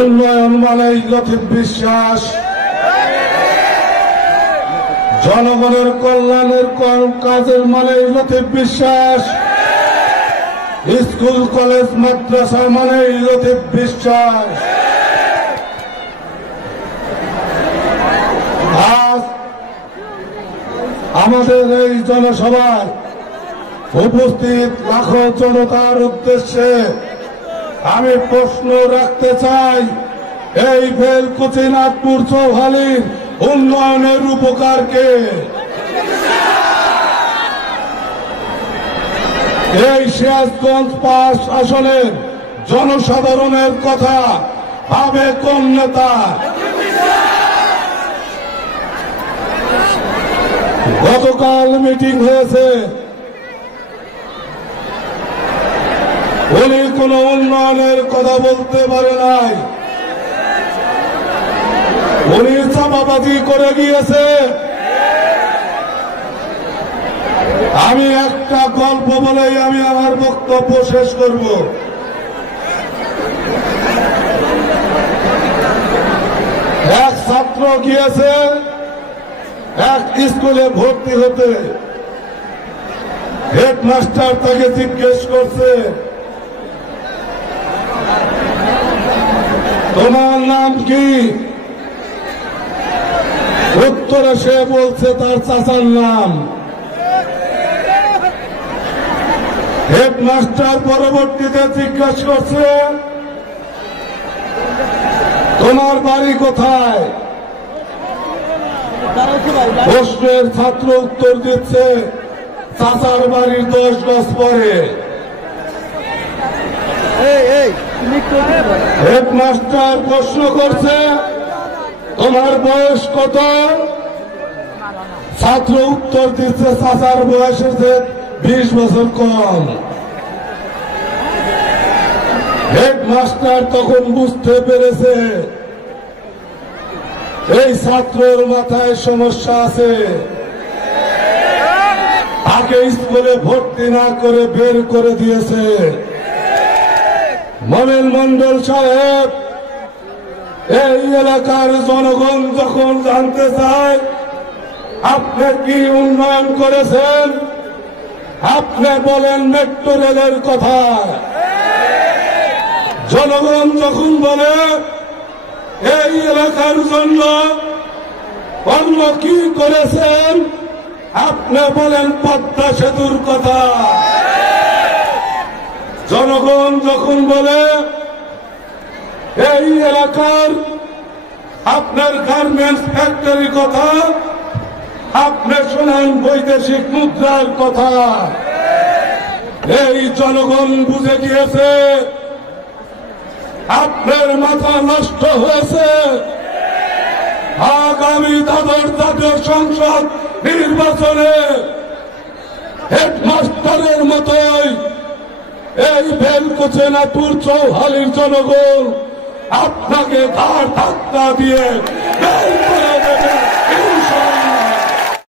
উন্নয়ন মানেই লতিফ বিশ্বাস, জনগণের কল্যাণের কাজের মানেই লতিফ বিশ্বাস, স্কুল কলেজ মাদ্রাসা মানেই লতিফ বিশ্বাস। আজ আমাদের এই জনসভায় উপস্থিত লাখো জনতার উদ্দেশ্যে আমি প্রশ্ন রাখতে চাই, এই বেলকুচি নাথপুর চৌহালির উন্নয়নের উপকারকে এই সিরাজগঞ্জ ৫ আসনের জনসাধারণের কথা ভাবে কোন নেতা? গতকাল মিটিং হয়েছে, উনি কোন উন্নয়নের কথা বলতে পারে নাই, উনি চাপাবাজি করে গিয়েছে। আমি একটা গল্প বলেই আমি আমার বক্তব্য শেষ করব। এক ছাত্র গিয়েছে এক স্কুলে ভর্তি হতে, হেডমাস্টার তাকে জিজ্ঞেস করছে, তোমার নাম কি? উত্তরে সে বলছে তার চাচার নাম। হেডমাস্টার পরবর্তীতে জিজ্ঞাসা করছে, তোমার বাড়ি কোথায়? প্রশ্নের ছাত্র উত্তর দিচ্ছে, চাচার বাড়ির 10 গজ পরে। হেডমাস্টার প্রশ্ন করছে, তোমার বয়স কত? ছাত্র উত্তর দিচ্ছে, চাচার বয়স হচ্ছে 20 বছর কম। হেডমাস্টার তখন বুঝতে পেরেছে এই ছাত্রের মাথায় সমস্যা আছে, তাকে স্কুলে ভর্তি না করে বের করে দিয়েছে। মমিন মন্ডল সাহেব, এই এলাকার জনগণ যখন জানতে চায় আপনি কি উন্নয়ন করেছেন, আপনি বলেন মেট্রো রেলের কথা। জনগণ যখন বলে এই এলাকার জন্য অন্য কি করেছেন, আপনি বলেন পদ্মা সেতুর কথা। জনগণ যখন বলে এই এলাকার আপনার গার্মেন্টস ফ্যাক্টরির কথা, আপনি শোনেন বৈদেশিক মুদ্রার কথা। এই জনগণ বুঝে গিয়েছে আপনার মাথা নষ্ট হয়েছে। আগামী দ্বাদশ জাতীয় সংসদ নির্বাচনে হেডমাস্টারের মতোই এই বেলকুচি নাথপুর চৌহালির জনগণ আপনাকে ঘাড় ধাক্কা দিয়ে বের করে